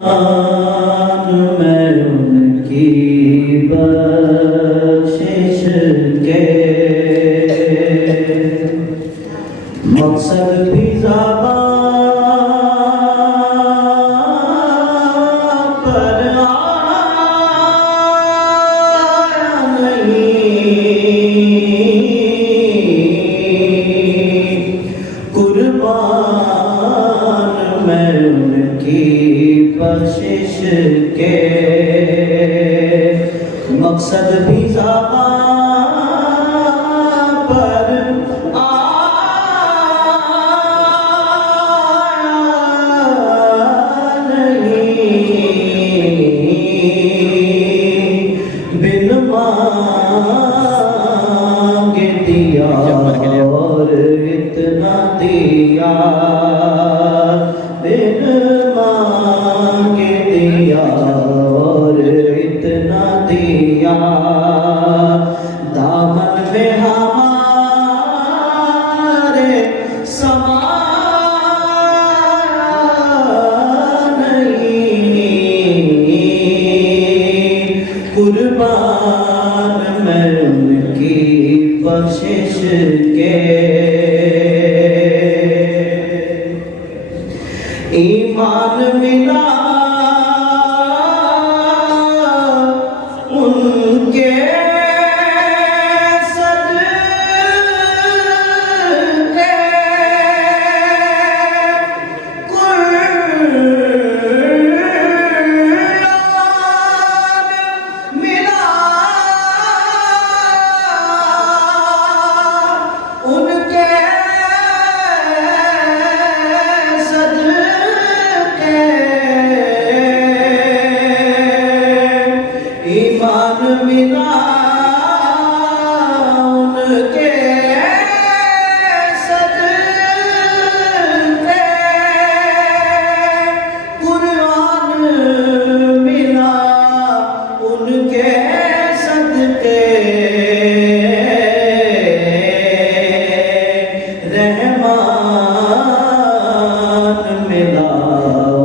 मैं उनकी बख्शिश के मकसद भी ज़बान पर आया नहीं। कुर्बान मैं उनकी बख्शिश के मकसद भी ज़बान पर आया नहीं। बिन मांगे दिया और इतना दिया, बिन मांगे दिया और इतना दिया। दामन में हमारे समाया नहीं। कुर्बान मैं उनकी बख्शिश के ईमान मिला उनके सदके। कुर्बान मिला उनके ईमान मिला उनके सदके। कुरान मिला उनके सदके। रहमान मिला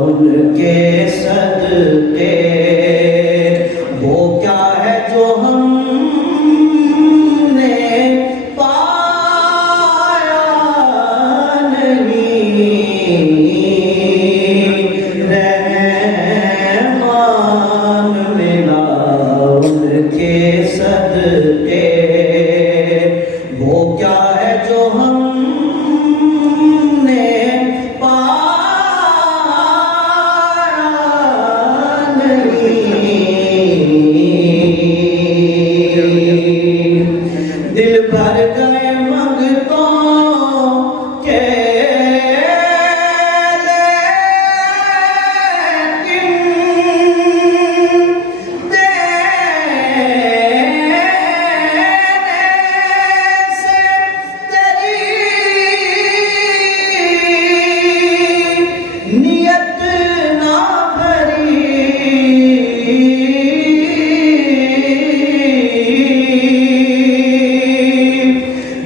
उनके सदके। वो क्या है जो हमने पाया नहीं। रहमान मिला उनके सदके। वो क्या है जो हमने पाया नहीं। दिल भर गए मंगतों के लेकिन देने से तेरी नियत ना भरी।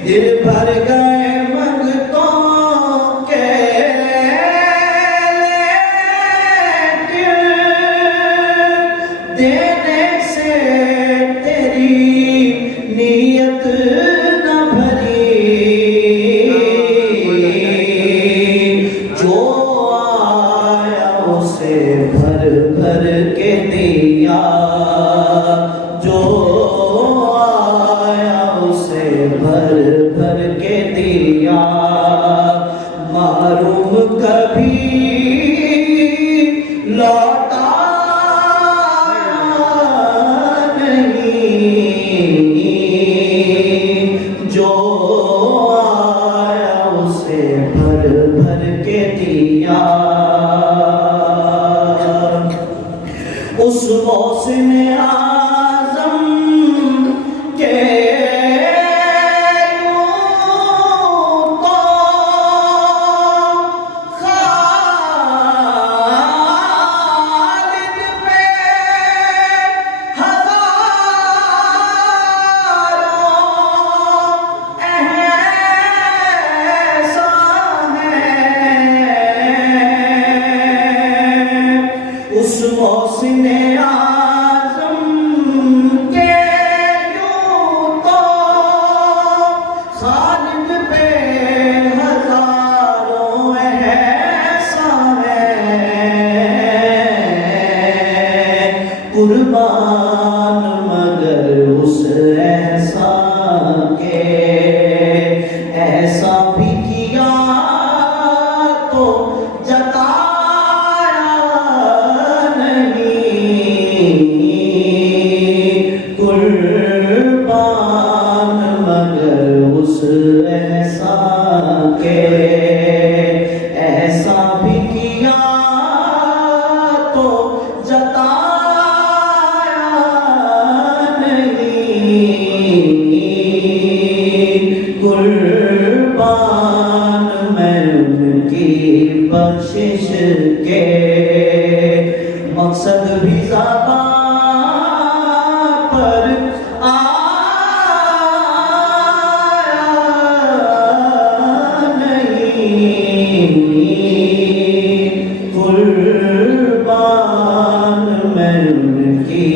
दिल भर गए मंगतों के लेकिन देने से तेरी नीयत न भरी। जो आया उसे भर भर के दिया, जो उसे भर भर के दिया। मारूम कभी लौटा नहीं। जो आया उसे भर भर के दिया। उस मौसम आज़म के उस मौसने आज़म के यूं तो खालिद पे हजारों एहसान है कुर्बान मगर उस एहसान के ऐसा भी किया तो जताया नहीं कुर्बान मगर उस एहसान के ऐसा भी किया तो जताया नहीं कुर्बान मैं उनकी बख्शिश के मकसद भी ज़बां पर आया नहीं कुर्बान मैं उनकी